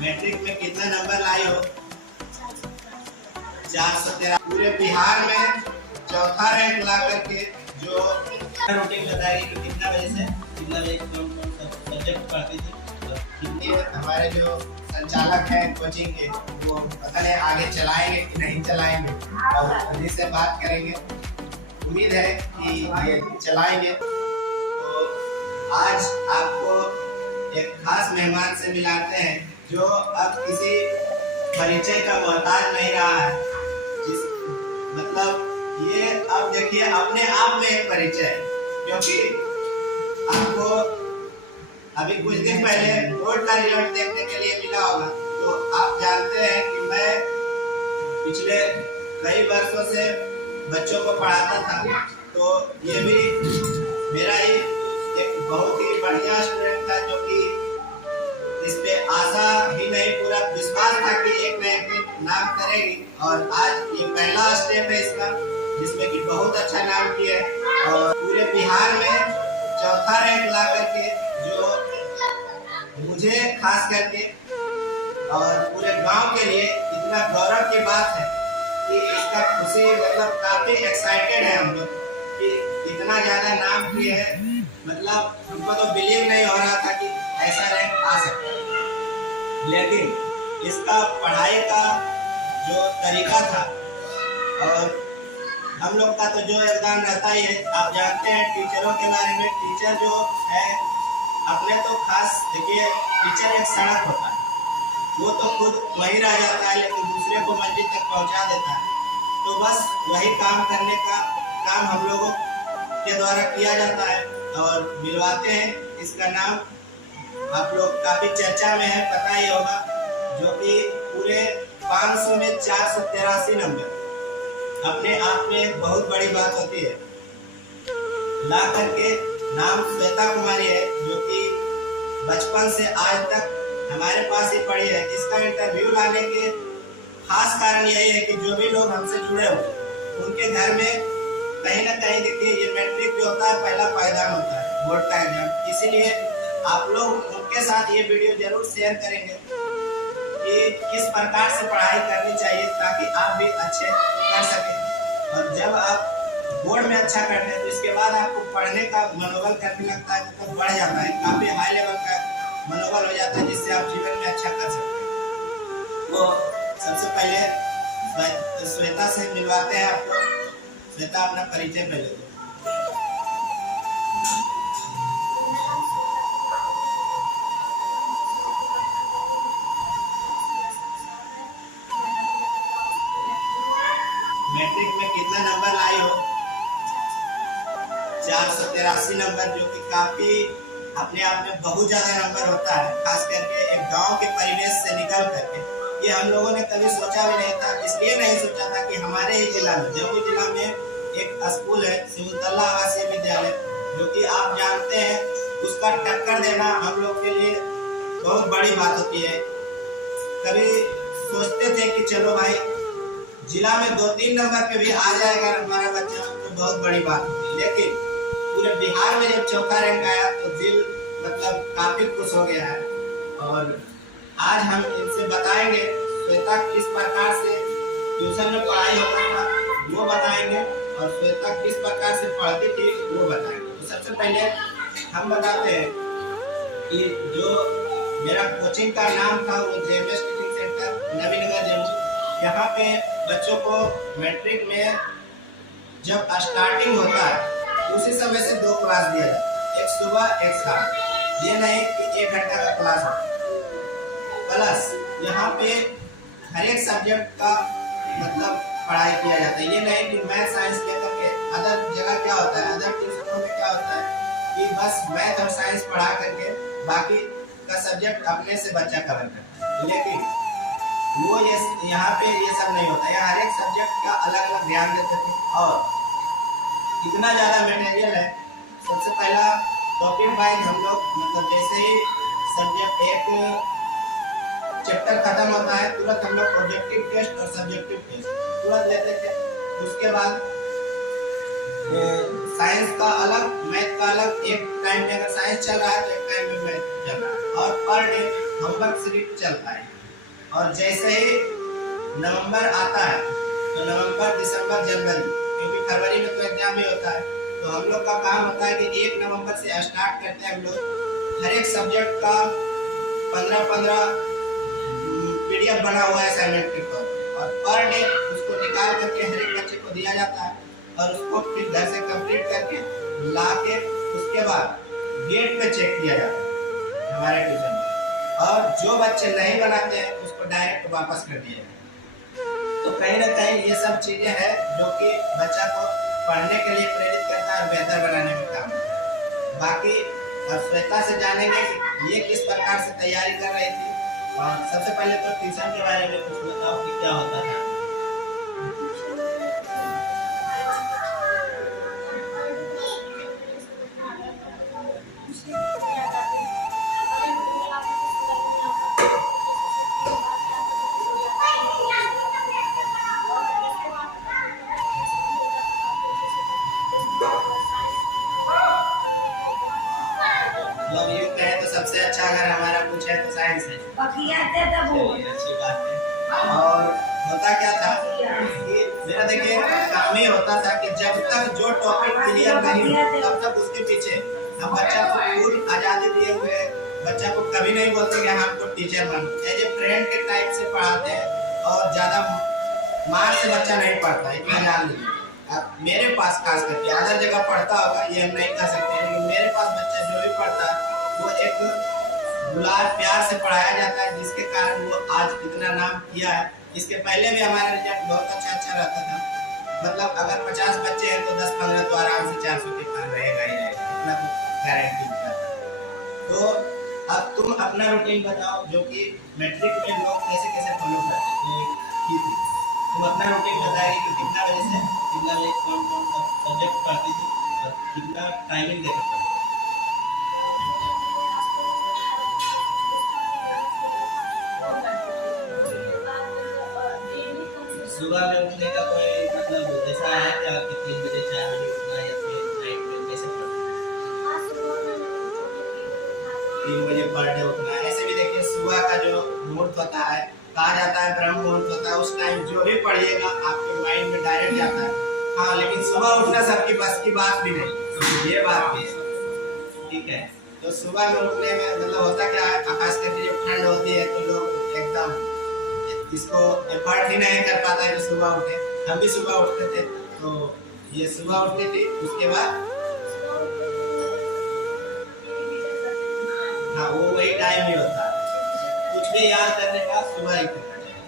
Matric में कितना number लाई हो? 413। पूरे बिहार में चौथा रैंक ला करके जो रूटीन बताएगी कि कितना बजे से कितना बजे कौन कौन सा सब्जेक्ट पढ़ती थी। हमारे जो संचालक हैं कोचिंग के वो पता नहीं आगे चलाएंगे कि नहीं चलाएंगे और उन्हीं से बात करेंगे। उम्मीद है कि ये चलाएंगे। तो आज आपको एक खास मेहमान से मिलाते हैं जो अब किसी परिचय का मोहताज नहीं रहा है। मतलब ये अब देखिए अपने आप में एक परिचय है, क्योंकि आपको अभी कुछ दिन पहले बोर्ड का रिजल्ट देखने के लिए मिला होगा। तो आप जानते हैं कि मैं पिछले कई वर्षों से बच्चों को पढ़ाता था, तो ये भी मेरा ही एक बहुत ही बढ़िया स्टूडेंट था जो कि इस पे आशा ही नहीं पूरा विश्वास था कि एक न एक दिन नाम करेगी। और आज ये पहला स्टेप है इसका जिसमें कि बहुत अच्छा नाम किया है और पूरे बिहार में चौथा रैंक ला करके जो मुझे खास करके और पूरे गांव के लिए इतना गौरव की बात है कि इसका खुशी मतलब काफी एक्साइटेड है हम लोग कि इतना ज्यादा नाम किए है। मतलब हमको तो बिलीव नहीं हो रहा था कि ऐसा रैंक आ सकता है, लेकिन इसका पढ़ाई का जो तरीका था और हम लोग का तो जो योगदान रहता ही है। आप जानते हैं टीचरों के बारे में, टीचर जो है अपने तो खास देखिए टीचर एक सड़क होता है, वो तो खुद वहीं रह जाता है लेकिन दूसरे को मंजिल तक पहुंचा देता है। तो बस वही काम करने का काम हम लोगों के द्वारा किया जाता है और मिलवाते हैं। इसका नाम आप लोग काफी चर्चा में है, पता ही होगा, जो कि पूरे 500 में 483 नंबर अपने आप में एक बहुत बड़ी बात होती है। ला करके नाम श्वेता कुमारी है जो कि बचपन से आज तक हमारे पास ही पढ़ी है। इसका इंटरव्यू लाने के खास कारण यही है कि जो भी लोग हमसे जुड़े हुए उनके घर में कहीं ना कहीं देखिए ये मैट्रिक जो होता है पहला पायदान होता है बोर्ड का एग्जाम। इसीलिए आप लोग उनके साथ ये वीडियो जरूर शेयर करेंगे कि किस प्रकार से पढ़ाई करनी चाहिए ताकि आप भी अच्छे कर सकें। और जब आप बोर्ड में अच्छा करते हैं तो इसके बाद आपको पढ़ने का मनोबल करने लगता है, तो बढ़ जाता है, काफी हाई लेवल का मनोबल हो जाता है जिससे आप जीवन में अच्छा कर सकते हैं। तो सबसे पहले श्वेता से मिलवाते हैं आपको। श्वेता अपना परिचय पहले दो। मैट्रिक में कितना नंबर लाई हो? 483 नंबर, जो कि काफी अपने आप में बहुत ज्यादा नंबर होता है, खास करके एक गांव के परिवेश से निकल करके। ये हम लोगों ने कभी सोचा भी नहीं था, इसलिए नहीं सोचा था कि हमारे ही जिला में, जमुई जिला में एक स्कूल है सिमुलतल्ला आवासीय विद्यालय, जो कि आप जानते हैं उसका टक्कर देना हम लोग के लिए बहुत बड़ी बात होती है। कभी सोचते थे कि चलो भाई जिला में 2-3 नंबर पे भी आ जाएगा हमारा बच्चा तो बहुत बड़ी बात होती, लेकिन पूरे बिहार में जब चौथा रैंक आया तो दिल मतलब काफी खुश हो गया है। और आज हम इनसे बताएंगे श्वेता किस प्रकार से ट्यूशन में पढ़ाई होता था वो बताएंगे और श्वेता किस प्रकार से पढ़ती थी वो बताएंगे। तो सबसे पहले हम बताते हैं कि जो मेरा कोचिंग का नाम था वो JMS teaching centre Navinagar Jamui. यहाँ पे बच्चों को मैट्रिक में जब स्टार्टिंग होता है उसी समय से 2 क्लास दिया जाता है, एक सुबह एक शाम। ये नहीं कि 1 घंटा का क्लास हो। प्लस यहाँ पे हर एक सब्जेक्ट का मतलब पढ़ाई किया जाता है। ये नहीं कि मैथ साइंस लेकर के अदर जगह क्या होता है, अदर ट्यूशनों में क्या होता है कि बस मैथ और साइंस पढ़ा करके बाकी का सब्जेक्ट अपने से बच्चा कवर करता है, लेकिन वो ये यहाँ पे ये सब नहीं होता। यहाँ हर एक सब्जेक्ट का अलग अलग ध्यान देते थे और इतना ज़्यादा मटेरियल है। सबसे पहला टॉपिक वाइज हम लोग मतलब जैसे ही सब्जेक्ट एक चैप्टर खत्म होता है तुरंत हम लोग ऑब्जेक्टिव टेस्ट और सब्जेक्टिव टेस्ट तुरंत लेते थे। उसके बाद साइंस का अलग, मैथ का अलग। एक टाइम में अगर साइंस चल रहा है तो एक टाइम में मैथ चल रहा है, और पर डे होमवर्क सिर्फ चलता है। और जैसे ही नवंबर आता है तो नवंबर, दिसंबर, जनवरी, क्योंकि फरवरी में तो एग्जाम ही होता है, तो हम लोग का काम होता है कि 1 नवंबर से स्टार्ट करते हैं हम लोग हर एक सब्जेक्ट का 15-15 पीडीएफ बना हुआ है असाइनमेंट के तौर पर, और पर डे उसको निकाल करके हर एक बच्चे को दिया जाता है, और उसको फिर घर से कंप्लीट करके ला के उसके बाद गेट पे चेक किया जाता है हमारे ट्यूशन में, और जो बच्चे नहीं बनाते हैं उसको डायरेक्ट वापस कर दिया जाता है। तो कहीं ना कहीं ये सब चीजें हैं जो कि बच्चा को पढ़ने के लिए प्रेरित करता है और बेहतर बनाने में काम करता है। बाकी श्वेता से जानेंगे कि ये किस प्रकार से तैयारी कर रही थी। और सबसे पहले तो ट्यूशन के बारे में कुछ बताओ कि क्या होता था। सबसे अच्छा अगर हमारा कुछ है तो साइंस है, अच्छी बात है। और होता क्या था कि मेरा देखिए काम ही होता था कि जब तक जो टॉपिक क्लियर नहीं तब तक उसके पीछे हम बच्चा को पूरी आजादी दिए हुए, बच्चा को कभी नहीं बोलते कि हमको टीचर बनो, एज ए फ्रेंड के टाइप से पढ़ाते हैं। और ज्यादा मार से बच्चा नहीं पढ़ता, इतना जान लीजिए। मेरे पास खास करके अदर जगह पढ़ता होगा ये हम नहीं कह सकते, लेकिन मेरे पास बच्चा जो भी पढ़ता है वो एक दुलार प्यार से पढ़ाया जाता है, जिसके कारण वो आज इतना नाम किया है। इसके पहले भी हमारा रिजल्ट बहुत अच्छा रहता था, मतलब अगर 50 बच्चे हैं तो 10-15 तो आराम से 400 के पार रहेगा ही रहेगा, इतना तो गारंटी होता है। तो अब तुम अपना रूटीन बताओ, जो कि मैट्रिक में लोग कैसे कैसे फॉलो करते थे। तुम अपना रूटीन बताएगी कि कितना बजे से कितना बजे कौन कौन सा सब्जेक्ट पढ़ती थी और कितना टाइमिंग देते थे। सुबह में उठने का कोई मतलब ऐसा है क्या कि 3 बजे 4 बजे उठना, या फिर नाइट में कैसे पढ़ना? 3 बजे पर डे उठना। ऐसे भी देखिए सुबह का जो मुहूर्त होता है, कहा जाता है ब्रह्म मुहूर्त होता है, उस टाइम जो भी पढ़िएगा आपके माइंड में डायरेक्ट जाता है। हाँ, लेकिन सुबह उठना सबकी बस की बात भी नहीं, ये बात भी है, ठीक है। तो सुबह में उठने में मतलब होता क्या है, खास करके जब ठंड होती है तो लोग एकदम इसको एफर्ट ही नहीं कर पाता है कि सुबह उठे। हम भी सुबह उठते थे, तो ये सुबह उठती थी, उसके बाद हाँ वो वही टाइम ही होता है, कुछ भी याद करने का सुबह ही करना चाहिए।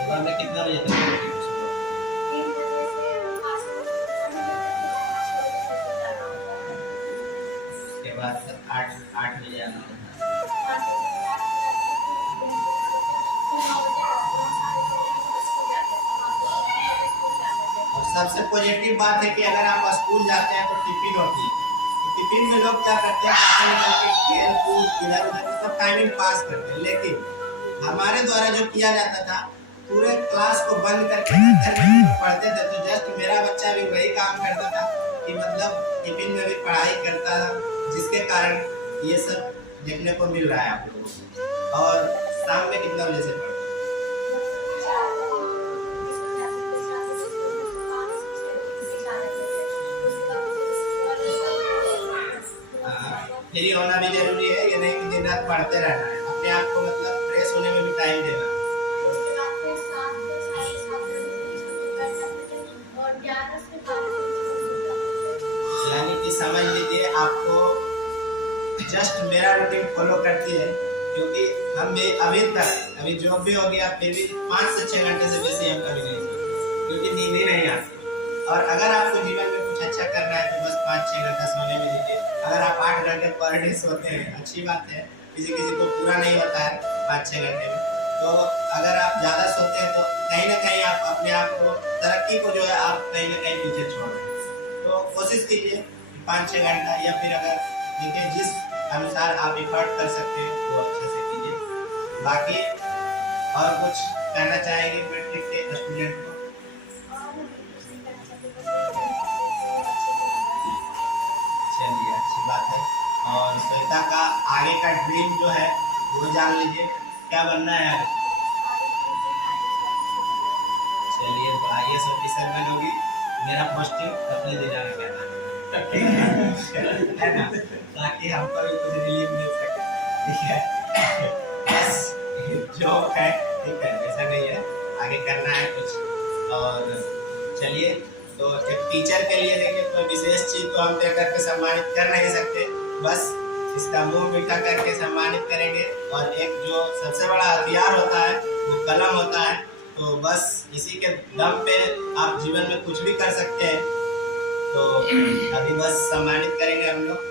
सुबह में कितना बजे तक? उसके बाद 8 बजे आना था। और सबसे पॉजिटिव बात है कि अगर आप स्कूल जाते हैं तो टिफिन होती है, तो टिफिन में लोग क्या करते हैं, खेल कूद इधर उधर सब टाइमिंग पास करते हैं। लेकिन हमारे द्वारा जो किया जाता था, पूरे क्लास को बंद करके घर में पढ़ते थे। तो जस्ट मेरा बच्चा भी वही काम करता था कि मतलब टिफिन में भी पढ़ाई करता था, जिसके कारण ये सब देखने को मिल रहा है आप लोगों को। और शाम में कितना बजे से पढ़ते? फ्री होना भी जरूरी है, ये नहीं कि दिन रात पढ़ते रहना है, अपने आप को मतलब फ्रेश होने में भी टाइम देना। यानी कि समझ लीजिए आपको जस्ट मेरा रूटीन फॉलो करती है, क्योंकि हम भी अभी जो भी हो गया फिर भी 5 से 6 घंटे से बेसी हम कभी नहीं सोते, क्योंकि नींद ही नहीं आती। और अगर आपको जीवन में कुछ अच्छा करना है तो बस 5-6 घंटा सोने में दीजिए। अगर आप 8 घंटे पर डे सोते हैं, अच्छी बात है, किसी को पूरा नहीं होता है 5-6 घंटे में। तो अगर आप ज़्यादा सोते हैं तो कहीं ना कहीं आप अपने आप को, तरक्की को जो है आप कहीं ना कहीं पीछे छोड़ रहे हैं। तो कोशिश कीजिए 5-6 घंटा, या फिर अगर देखिए जिस अनुसार आप एफर्ट कर सकते हैं वो अच्छे से कीजिए। बाकी और कुछ कहना चाहेंगे मैट्रिक के स्टूडेंट को? चलिए अच्छी बात है। और श्वेता का आगे का ड्रीम जो है वो जान लीजिए, क्या बनना है आगे? चलिए तो IAS ऑफिसर बनोगी, मेरा पोस्टिंग अपने दे जाना कहना है ना, ताकि हमको भी कुछ रिलीफ मिल सके। ठीक है, बस जो है ठीक है, ऐसा नहीं है, आगे करना है कुछ। और चलिए तो एक टीचर के लिए देखिए कोई विशेष चीज तो हम दे करके सम्मानित कर नहीं सकते, बस इसका मुंह मीठा करके सम्मानित करेंगे। और एक जो सबसे बड़ा हथियार होता है वो कलम होता है, तो बस इसी के दम पे आप जीवन में कुछ भी कर सकते हैं। तो अभी बस सम्मानित करेंगे हम लोग।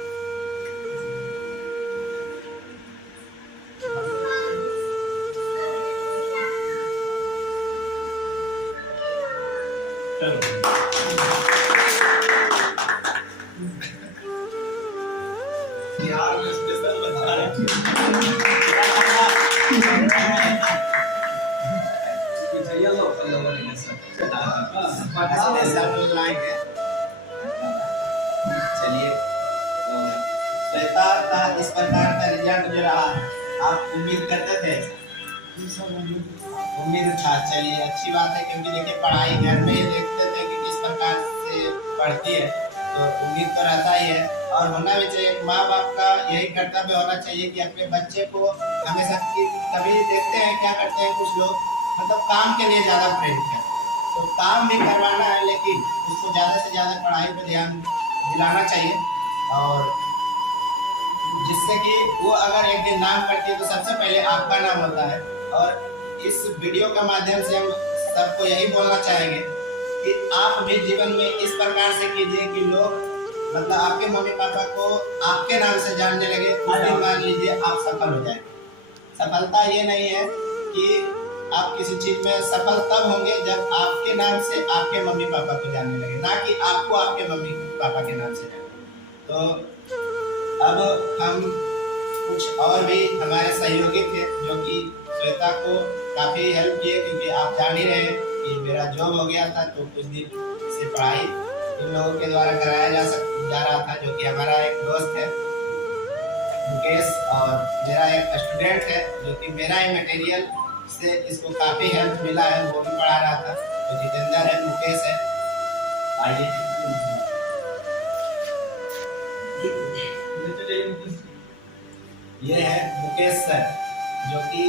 यार मैं स्पेशल बता रहा हूँ। भैया लोग लोगों ने चलिए तो श्वेता का इस प्रकार का रिजल्ट जो रहा, आप उम्मीद करते थे? उम्मीद था। चलिए अच्छी बात है, क्योंकि देखिए पढ़ाई घर में ही देखते थे कि किस प्रकार से पढ़ती है, तो उम्मीद तो रहता ही है। और होना भी चाहिए, माँ बाप का यही कर्तव्य होना चाहिए कि अपने बच्चे को हमेशा कभी देखते हैं क्या करते हैं कुछ लोग, मतलब काम के लिए ज़्यादा प्रेरित है, तो काम भी करवाना है, लेकिन उसको ज़्यादा से ज़्यादा पढ़ाई पर ध्यान दिलाना चाहिए। और जिससे कि वो अगर एक दिन नाम करती है तो सबसे पहले आपका नाम होता है। और इस वीडियो के माध्यम से हम सबको यही बोलना चाहेंगे कि आप भी जीवन में इस प्रकार से कीजिए कि लोग मतलब आपके मम्मी पापा को आपके नाम से जानने लगे, उस दिन मान लीजिए आप सफल हो जाएंगे। सफलता ये नहीं है कि आप किसी चीज में सफल तब होंगे जब आपके नाम से आपके मम्मी पापा को जानने लगे, ना कि आपको आपके मम्मी पापा के नाम से जाने। तो अब हम कुछ और भी हमारे सहयोगी थे जो कि श्वेता को काफ़ी हेल्प किए, क्योंकि आप जान ही रहे हैं कि मेरा जॉब हो गया था, तो कुछ दिन से पढ़ाई इन लोगों के द्वारा कराया जा रहा था, जो कि हमारा एक दोस्त है मुकेश, और मेरा एक स्टूडेंट है जो कि मेरा ही मटेरियल से इसको काफ़ी हेल्प मिला है, वो भी पढ़ा रहा था, तो जितेंद्र है, मुकेश है। आइए ये है मुकेश सर, जो कि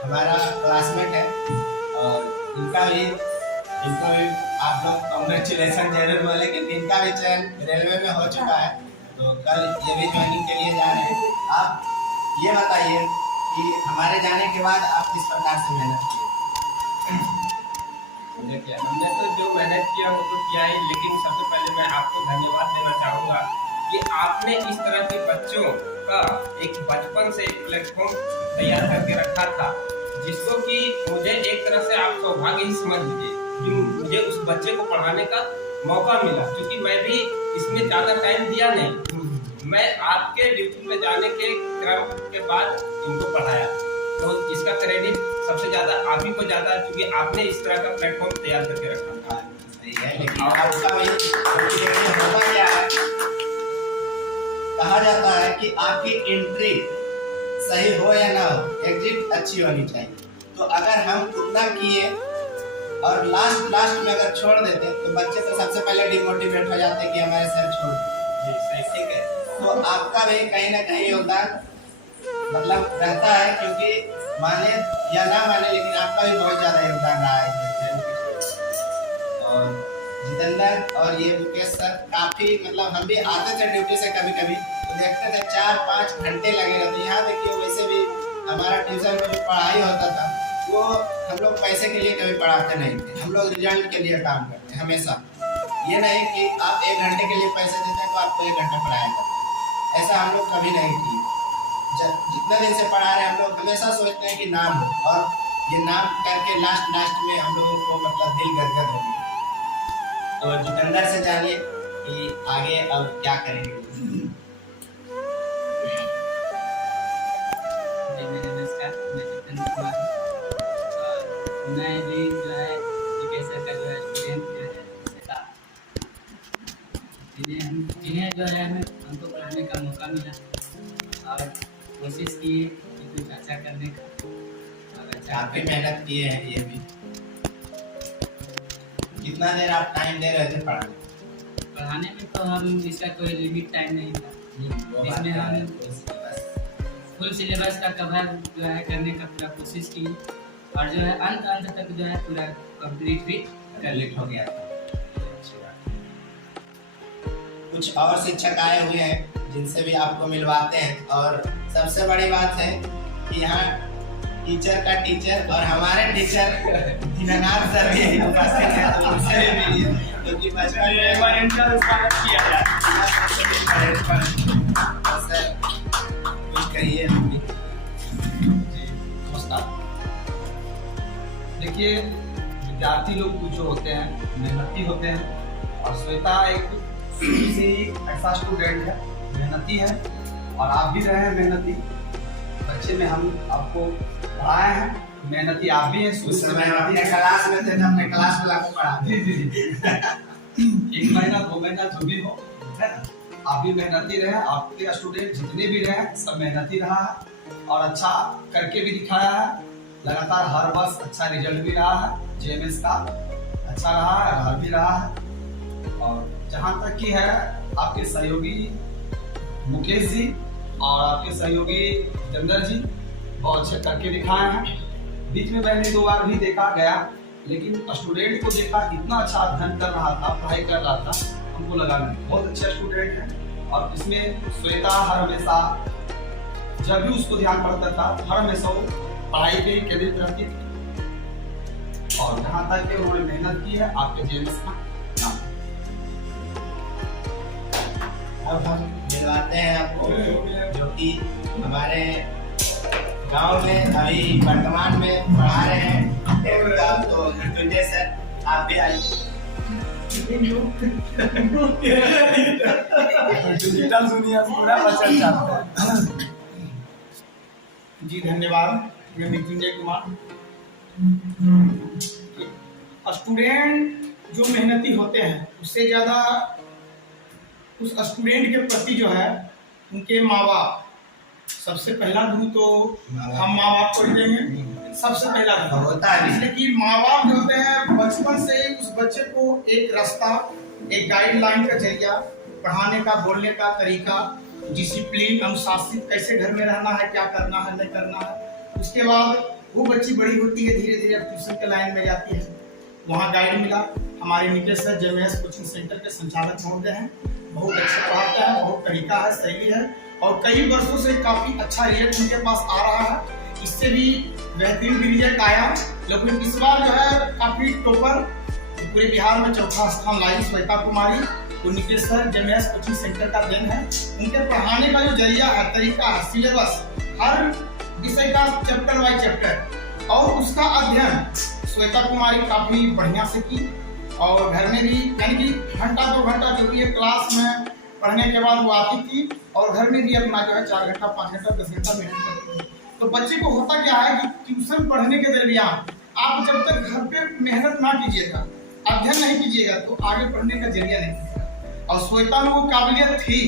हमारा क्लासमेट है, और इनको भी आप लोग कांग्रेचुलेसन जरूर बोले, क्योंकि इनका भी चयन रेलवे में हो चुका है, तो कल ये भी ज्वाइनिंग के लिए जा रहे हैं। आप ये बताइए कि हमारे जाने के बाद आप किस प्रकार से मेहनत किए? देखिए हमने तो जो मेहनत किया वो तो किया ही, लेकिन सबसे पहले मैं आपको धन्यवाद देना चाहूँगा कि आपने इस तरह के बच्चों का एक बचपन से एक प्लेटफॉर्म तैयार करके रखा था, जिसको कि मुझे एक तरह से आप सौभाग्य ही समझ लीजिए कि मुझे उस बच्चे को पढ़ाने का मौका मिला, क्योंकि मैं भी इसमें ज़्यादा टाइम दिया नहीं, मैं आपके ड्यूटी पे जाने के क्रम के बाद इनको पढ़ाया, तो इसका क्रेडिट सबसे ज़्यादा आप ही को जाता है, क्योंकि आपने इस तरह का प्लेटफॉर्म तैयार करके रखा था। सही है, लेकिन आपका वही होता क्या है, कहा जाता है कि आपकी एंट्री सही हो या ना हो, एग्जिट अच्छी होनी चाहिए। तो अगर हम उतना किए और लास्ट में अगर छोड़ देते तो बच्चे तो सबसे पहले डिमोटिवेट हो जाते कि हमारे सर छोड़ दे, ठीक है। तो आपका भी कहीं ना कहीं योगदान मतलब रहता है, क्योंकि माने या ना माने लेकिन आपका भी बहुत ज़्यादा योगदान रहा है। और जितेंद्र और ये मुकेश सर काफ़ी मतलब हम भी आते थे ड्यूटी से कभी कभी, तो देखते थे 4-5 घंटे लगे रहते। यहाँ देखिए वैसे भी हमारा ट्यूशन में जो पढ़ाई होता था वो हम लोग पैसे के लिए कभी पढ़ाते नहीं थे, हम लोग रिजल्ट के लिए काम करते हमेशा। ये नहीं कि आप 1 घंटे के लिए पैसे देते हैं तो आपको 1 घंटा पढ़ाया जाता, ऐसा हम लोग कभी नहीं किए। जितने दिन से पढ़ा रहे हैं हम लोग हमेशा सोचते हैं कि नाम हो, और ये नाम करके लास्ट में हम लोगों को मतलब दिल गदगद हो गया। तो जितेंद्र से जानिए कि आगे अब क्या करेंगे। नमस्कार, मैं चेतन कुमार हूँ। मैं भी जो है सर का जो है स्टूडेंट जो है जिन्हें जो है हमको पढ़ाने का मौका मिला और कोशिश की कि कुछ अच्छा करने का और अच्छा काफी मेहनत किए हैं ये भी। कितना देर आप टाइम दे रहे थे पढ़ाने में। तो हम इसका कोई लिमिट टाइम नहीं था, इसमें हम फुल सिलेबस का कवर जो है करने का पूरा कोशिश की और जो है अंत तक जो है पूरा कंप्लीट भी हो गया था। कुछ और शिक्षक आए हुए हैं जिनसे भी आपको मिलवाते हैं। और सबसे बड़ी बात है कि यहाँ टीचर का टीचर और हमारे टीचर दीनानाथ सर भी उपस्थित हैं, तो उनसे भी मिलिए, क्योंकि बचपन में एक बार इनका स्वागत किया जाए। सर कुछ कहिए। नमस्कार। देखिए, विद्यार्थी लोग जो होते हैं मेहनती होते हैं और श्वेता एक शुरू से ही ऐसा स्टूडेंट है, मेहनती है और आप भी रहे हैं मेहनती। बच्चे में हम आपको पढ़ाए हैं, मेहनती आप भी हैं। उस समय हम अपने क्लास में थे, अपने क्लास में लागू पढ़ा। जी जी जी। 1 महीना 2 महीना जो भी हो, है ना, आप भी मेहनती रहे। आपके स्टूडेंट जितने भी रहे सब मेहनती रहा है और अच्छा करके भी दिखाया है। लगातार हर वर्ष अच्छा रिजल्ट भी रहा है, जेएमएस का अच्छा रहा है, रहा भी रहा है। और जहाँ तक की है आपके सहयोगी मुकेश जी और आपके सहयोगी जितेंद्र जी बहुत अच्छे करके दिखाए हैं। बीच में मैंने 2 बार भी देखा गया, लेकिन स्टूडेंट को देखा इतना अच्छा अध्ययन कर रहा था, पढ़ाई कर रहा था, हमको लगा नहीं बहुत अच्छे स्टूडेंट है। और इसमें श्वेता हर हमेशा जब भी उसको ध्यान पड़ता था हर हमेशा वो पढ़ाई पे केंद्रित रहती थी। और जहाँ तक कि उन्होंने मेहनत की है आपके जेएमएस का नाम। अब हम मिलवाते हैं आपको जो कि हमारे गांव में अभी वर्तमान में पढ़ा रहे हैं। तो मृत्युंजय सर आप भी आइए। डिजिटल दुनिया पूरा बचल जाता है। जी धन्यवाद। मैं मृत्युंजय कुमार। स्टूडेंट जो मेहनती होते हैं उससे ज़्यादा उस स्टूडेंट के प्रति जो है उनके माँ बाप सबसे पहला गुरु तो हम माँ बाप को ही देंगे। सबसे पहला गुरु होता है, इसलिए कि माँ बाप जो होते हैं बचपन से ही उस बच्चे को एक रास्ता, एक गाइडलाइन का जरिया, पढ़ाने का, बोलने का तरीका, डिसिप्लिन, अनुशासित, कैसे घर में रहना है, क्या करना है, नहीं करना है। उसके बाद वो बच्ची बड़ी होती है, धीरे धीरे ट्यूशन के लाइन में जाती है। वहाँ गाइड मिला। हमारे Nikesh sir JMS coaching centre के संचालक महोदय हैं, बहुत अच्छा पढ़ाते हैं, बहुत तरीका है, शैली है और कई वर्षों से काफ़ी अच्छा रिजल्ट उनके पास आ रहा है। इससे भी बेहतरीन भी रिजल्ट आया, लेकिन इस बार जो है काफ़ी टॉपर पूरे बिहार में चौथा स्थान लाई श्वेता कुमारी। वो Nikesh sir JMS coaching centre का देन है। उनके पढ़ाने का जो जरिया है, तरीका है, सिलेबस, हर विषय का चैप्टर बाय चैप्टर और उसका अध्ययन श्वेता कुमारी काफ़ी बढ़िया से की। और घर में भी यानी कि घंटा 2 घंटा जो भी क्लास में पढ़ने के बाद वो आती थी और घर में भी अपना जो है 4 घंटा 5 घंटा 10 घंटा मेहनत करती थी। तो बच्चे को होता क्या है कि ट्यूशन पढ़ने के दरमियान आप जब तक घर पे मेहनत ना कीजिएगा, अध्ययन नहीं कीजिएगा तो आगे पढ़ने का जरिया नहीं कीजिएगा। और श्वेता में वो काबिलियत थी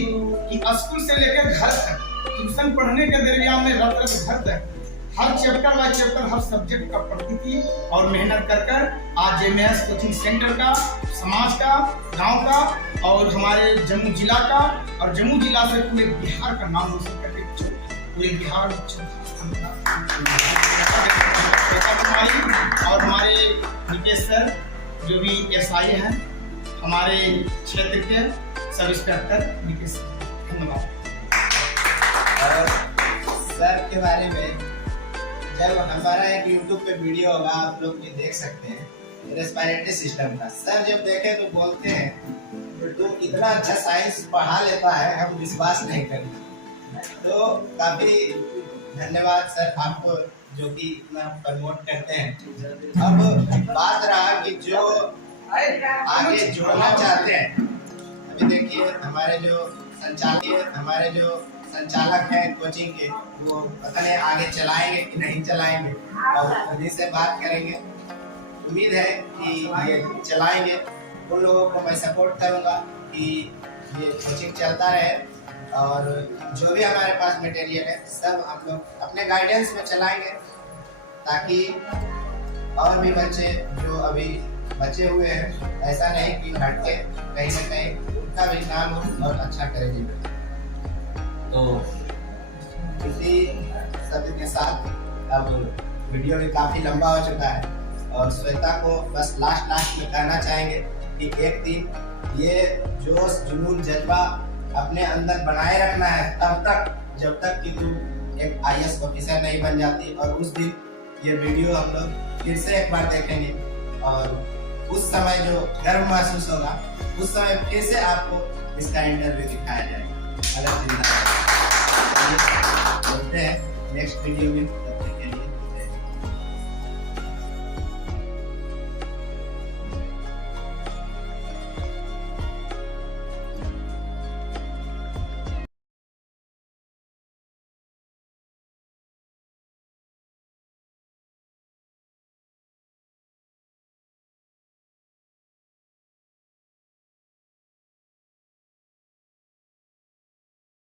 कि स्कूल से लेकर घर तक ट्यूशन पढ़ने के दरमियान में रत घर तक हर चैप्टर बाय चैप्टर, हर सब्जेक्ट का पढ़ती थी और मेहनत कर आज जेएमएस कोचिंग सेंटर का, समाज का, गांव का और हमारे जम्मू जिला का और जम्मू जिला से पूरे बिहार का नाम रोशन करके पूरे बिहार में और हमारे निकेश सर जो भी एसआई हैं, हमारे क्षेत्र के सब इंस्पेक्टर निकेश सर, धन्यवाद। सर के बारे में जब हमारा एक YouTube पे वीडियो होगा, आप लोग भी देख सकते हैं, रेस्पिरेटरी सिस्टम का। सर जब देखे तो बोलते हैं तो इतना अच्छा साइंस पढ़ा लेता है, हम विश्वास नहीं करें। तो काफी धन्यवाद सर आपको जो कि इतना प्रमोट करते हैं। अब बात रहा कि जो आगे जोड़ना चाहते हैं, अभी देखिए हमारे जो संचालक हैं कोचिंग के, वो पता नहीं आगे चलाएंगे कि नहीं चलाएंगे, और उन्हीं से बात करेंगे। उम्मीद है कि ये चलाएंगे। उन लोगों को मैं सपोर्ट करूंगा कि ये कोचिंग चलता रहे, और जो भी हमारे पास मटेरियल है सब हम लोग अपने गाइडेंस में चलाएंगे, ताकि और भी बच्चे जो अभी बचे हुए हैं ऐसा नहीं कि हट के कहीं ना कहीं उनका भी नाम हो और अच्छा करे जीवन। तो इसी सभी के साथ अब वीडियो भी काफी लंबा हो चुका है, और श्वेता को बस लास्ट में कहना चाहेंगे कि एक दिन ये जोश जुनून जज्बा अपने अंदर बनाए रखना है तब तक जब तक कि तू एक IAS ऑफिसर नहीं बन जाती। और उस दिन ये वीडियो हम लोग फिर से एक बार देखेंगे, और उस समय जो गर्व महसूस होगा उस समय फिर से आपको इसका इंटरव्यू दिखाया जाएगा। अलग जिंदा मिलते हैं नेक्स्ट वीडियो में।